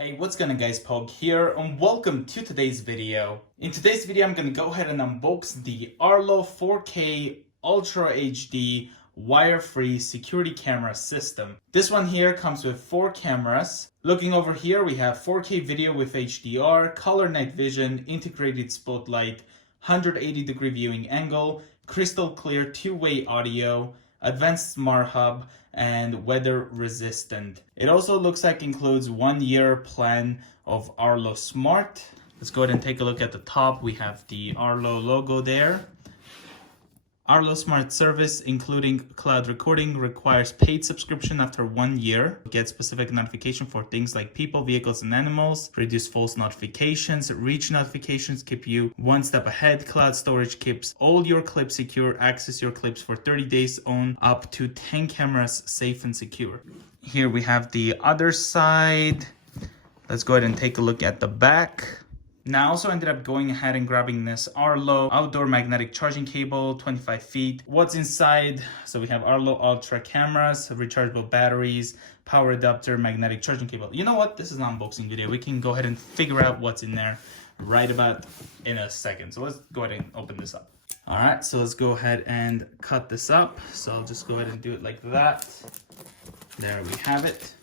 Hey, what's going on guys, Pog here, and welcome to today's video. In today's video, I'm going to go ahead and unbox the Arlo 4K Ultra HD wire-free security camera system. This one here comes with 4 cameras. Looking over here, we have 4K video with HDR, color night vision, integrated spotlight, 180-degree viewing angle, crystal clear 2-way audio, advanced smart hub, and weather resistant. It also looks like includes 1-year plan of Arlo Smart. Let's go ahead and take a look at the top. We have the Arlo logo there. Arlo Smart service, including cloud recording, requires paid subscription after 1 year. Get specific notification for things like people, vehicles, and animals. Reduce false notifications. Reach notifications keep you one step ahead. Cloud storage keeps all your clips secure. Access your clips for 30 days. Own up to 10 cameras safe and secure. Here we have the other side. Let's go ahead and take a look at the back. Now, I also ended up going ahead and grabbing this Arlo outdoor magnetic charging cable, 25 feet. What's inside? So we have Arlo Ultra cameras, rechargeable batteries, power adapter, magnetic charging cable. You know what? This is an unboxing video. We can go ahead and figure out what's in there right about in a second. So let's go ahead and open this up. All right, so let's go ahead and cut this up. So I'll just go ahead and do it like that. There we have it.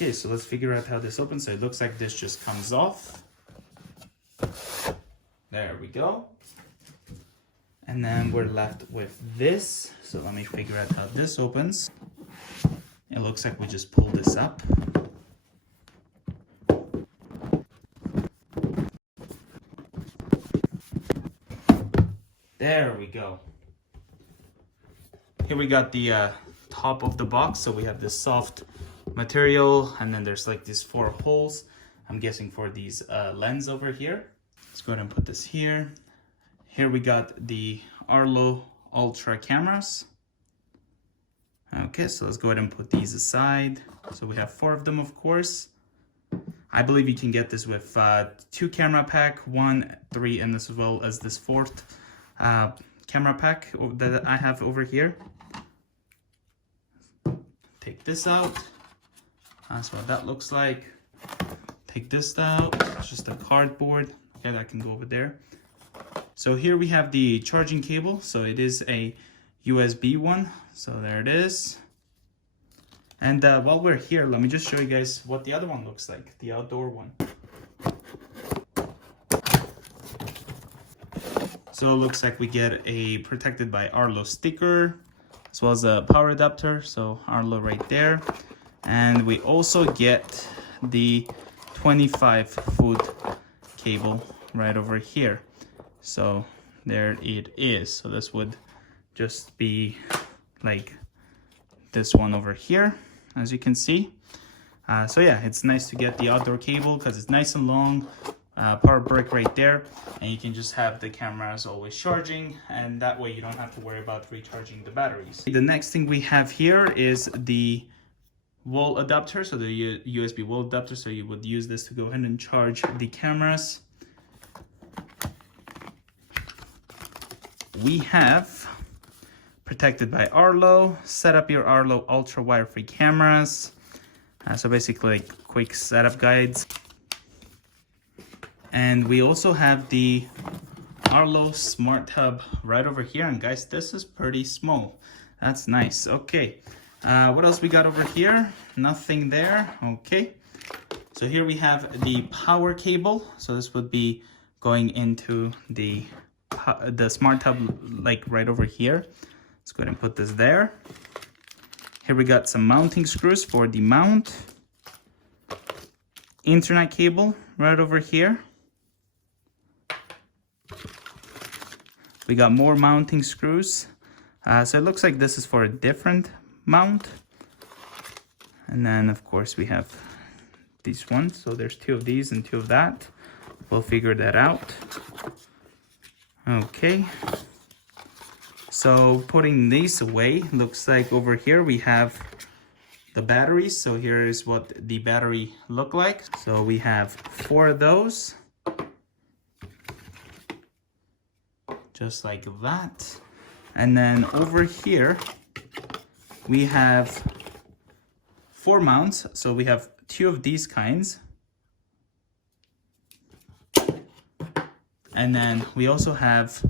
Okay, so let's figure out how this opens. So it looks like this just comes off. There we go. And then we're left with this. So let me figure out how this opens. It looks like we just pull this up. There we go. Here we got the top of the box. So we have this soft material, and then there's like these 4 holes, I'm guessing for these lens over here. Let's go ahead and put this here. Here we got the Arlo Ultra cameras. Okay, so let's go ahead and put these aside. So we have 4 of them, of course. I believe you can get this with 2 camera pack, 1, 3, and as well as this 4th camera pack that I have over here. Take this out. That's what that looks like. Take this out. It's just a cardboard. Okay, that can go over there. So here we have the charging cable. So it is a USB one. So there it is. And while we're here, let me just show you guys what the other one looks like, the outdoor one. So it looks like we get a protected by Arlo sticker, as well as a power adapter. So Arlo right there. And we also get the 25-foot cable right over here. So there it is. So this would just be like this one over here, as you can see. So yeah, it's nice to get the outdoor cable because it's nice and long. Power brick right there, and you can just have the cameras always charging, and that way you don't have to worry about recharging the batteries. The next thing we have here is the wall adapter, so the USB wall adapter, so you would use this to go ahead and charge the cameras. We have protected by Arlo, set up your Arlo Ultra wire-free cameras. So basically like quick setup guides. And we also have the Arlo Smart Hub right over here. And guys, this is pretty small. That's nice. Okay. What else we got over here? Nothing there. Okay. So here we have the power cable. So this would be going into the Smart Hub, like right over here. Let's go ahead and put this there. Here we got some mounting screws for the mount. Internet cable right over here. We got more mounting screws. So it looks like this is for a different mount. And then of course we have these ones. So there's 2 of these and 2 of that. We'll figure that out. Okay. So putting these away, looks like over here we have the batteries. So here is what the battery look like. So we have 4 of those, just like that. And then over here we have 4 mounts. So we have 2 of these kinds, and then we also have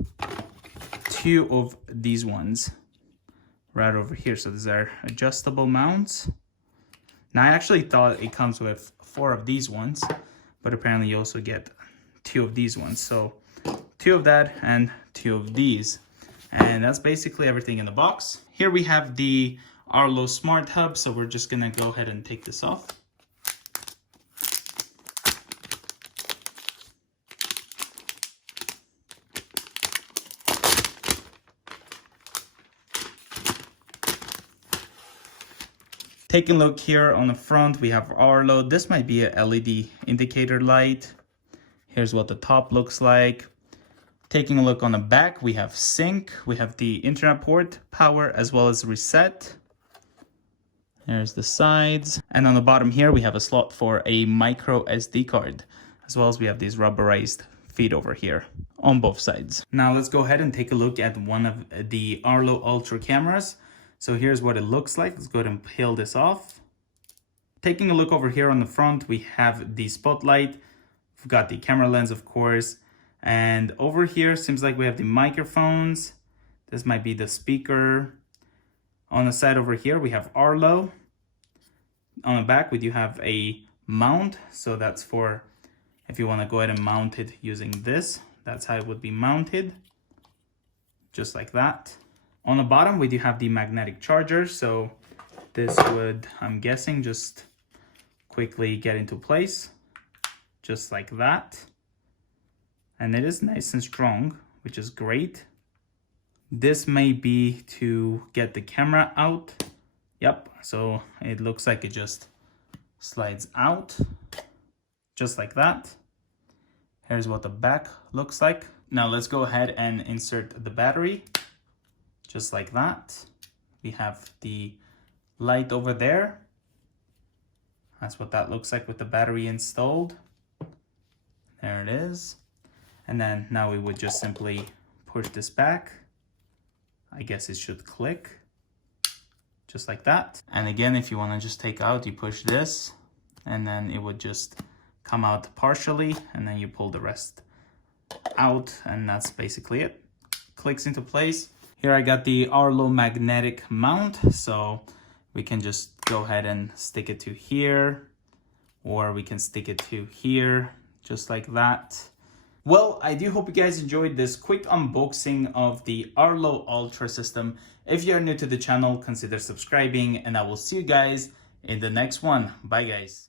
2 of these ones right over here. So these are adjustable mounts. Now I actually thought it comes with 4 of these ones, but apparently you also get 2 of these ones. So 2 of that and 2 of these. And that's basically everything in the box. Here we have the Arlo Smart Hub. So we're just gonna go ahead and take this off. Taking a look here on the front, we have Arlo. This might be a LED indicator light. Here's what the top looks like. Taking a look on the back, we have sync, we have the internet port, power, as well as reset. There's the sides. And on the bottom here, we have a slot for a micro SD card, as well as we have these rubberized feet over here on both sides. Now let's go ahead and take a look at one of the Arlo Ultra cameras. So here's what it looks like. Let's go ahead and peel this off. Taking a look over here on the front, we have the spotlight. We've got the camera lens, of course. And over here, seems like we have the microphones. This might be the speaker. On the side over here, we have Arlo. On the back, we do have a mount. So that's for if you want to go ahead and mount it using this. That's how it would be mounted. Just like that. On the bottom, we do have the magnetic charger. So this would, I'm guessing, just quickly get into place. Just like that. And it is nice and strong, which is great. This may be to get the camera out. Yep, so it looks like it just slides out, just like that. Here's what the back looks like. Now let's go ahead and insert the battery, just like that. We have the light over there. That's what that looks like with the battery installed. There it is. And then now we would just simply push this back. I guess it should click, just like that. And again, if you want to just take out, you push this, and then it would just come out partially, and then you pull the rest out, and that's basically it. Clicks into place. Here I got the Arlo magnetic mount, so we can just go ahead and stick it to here, or we can stick it to here, just like that. Well, I do hope you guys enjoyed this quick unboxing of the Arlo Ultra system. If you are new to the channel, consider subscribing, and I will see you guys in the next one. Bye guys.